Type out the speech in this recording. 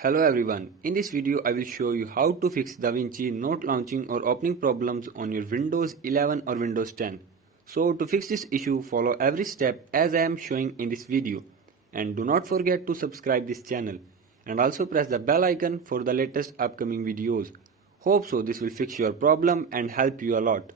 Hello everyone, in this video I will show you how to fix DaVinci Not Launching or opening problems on your Windows 11 or Windows 10. So to fix this issue, follow every step as I am showing in this video. And do not forget to subscribe this channel and also press the bell icon for the latest upcoming videos. Hope so this will fix your problem and help you a lot.